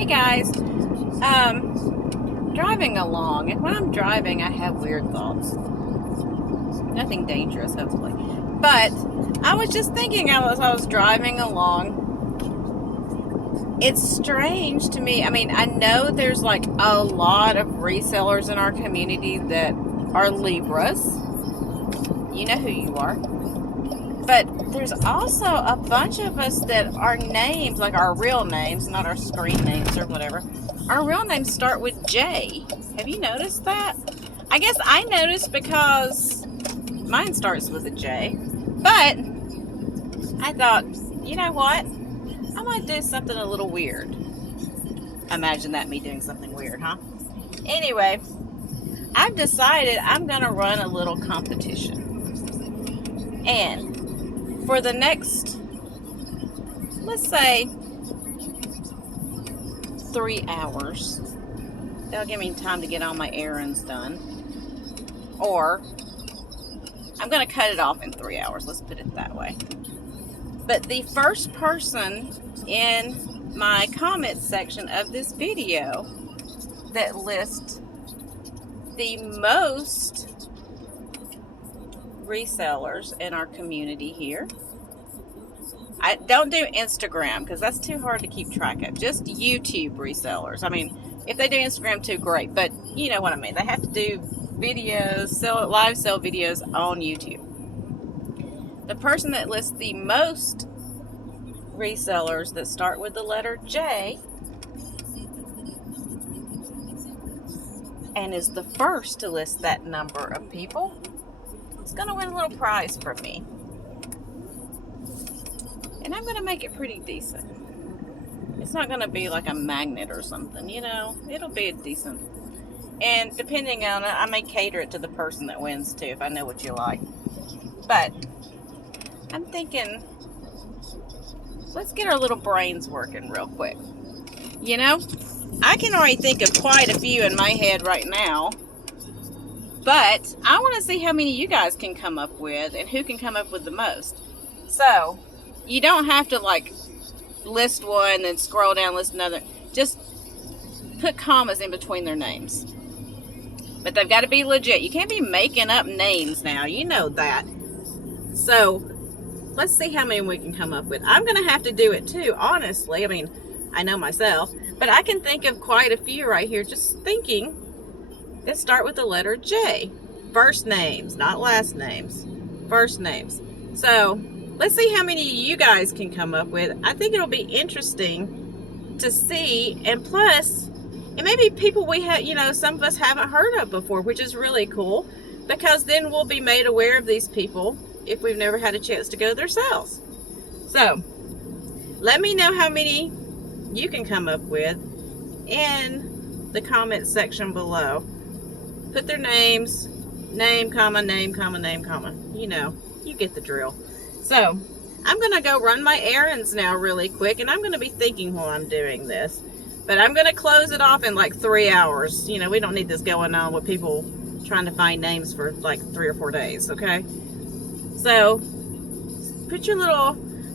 Hey guys, driving along, and when I'm driving, I have weird thoughts. Nothing dangerous, hopefully. But I was just thinking as I was driving along, it's strange to me. I mean, I know there's like a lot of resellers in our community that are Libras. You know who you are. But there's also a bunch of us that our names, like our real names, not our screen names or whatever, our real names start with J. Have you noticed that? I guess I noticed because mine starts with a J. But I thought, you know what? I might do something a little weird. Imagine that, me doing something weird, huh? Anyway, I've decided I'm going to run a little competition. And for the next, let's say, 3 hours, that'll give me time to get all my errands done. Or, I'm going to cut it off in 3 hours, let's put it that way. But the first person in my comment section of this video that lists the most resellers in our community here. I don't do Instagram because that's too hard to keep track of. Just YouTube resellers. I mean, if they do Instagram too, great. But you know what I mean. They have to do videos, live sell videos on YouTube. The person that lists the most resellers that start with the letter J and is the first to list that number of people, it's going to win a little prize from me. And I'm going to make it pretty decent. It's not going to be like a magnet or something, you know. It'll be a decent. And depending on it, I may cater it to the person that wins too, if I know what you like. But I'm thinking, let's get our little brains working real quick. You know, I can already think of quite a few in my head right now. But I want to see how many you guys can come up with and who can come up with the most. So, you don't have to like list one, then scroll down, list another. Just put commas in between their names. But they've got to be legit. You can't be making up names now. You know that. So, let's see how many we can come up with. I'm going to have to do it too, honestly. I mean, I know myself. But I can think of quite a few right here just thinking. Let's start with the letter J. First names, not last names. First names. So, let's see how many you guys can come up with. I think it'll be interesting to see. And plus, it may be people we have, you know, some of us haven't heard of before, which is really cool. Because then we'll be made aware of these people if we've never had a chance to go themselves. So, let me know how many you can come up with in the comment section below. Put their names, name, comma, name, comma, name, comma. You know, you get the drill. So, I'm going to go run my errands now really quick, and I'm going to be thinking while I'm doing this. But I'm going to close it off in like 3 hours. You know, we don't need this going on with people trying to find names for like 3 or 4 days, okay? So,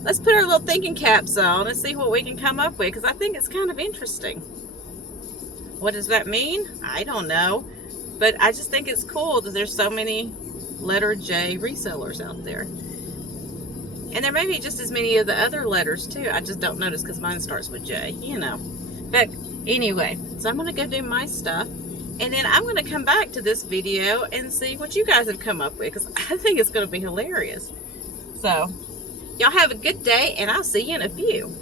let's put our little thinking caps on and see what we can come up with, because I think it's kind of interesting. What does that mean? I don't know. But I just think it's cool that there's so many letter J resellers out there. And there may be just as many of the other letters too. I just don't notice because mine starts with J, you know. But anyway, so I'm going to go do my stuff. And then I'm going to come back to this video and see what you guys have come up with, because I think it's going to be hilarious. So, y'all have a good day, and I'll see you in a few.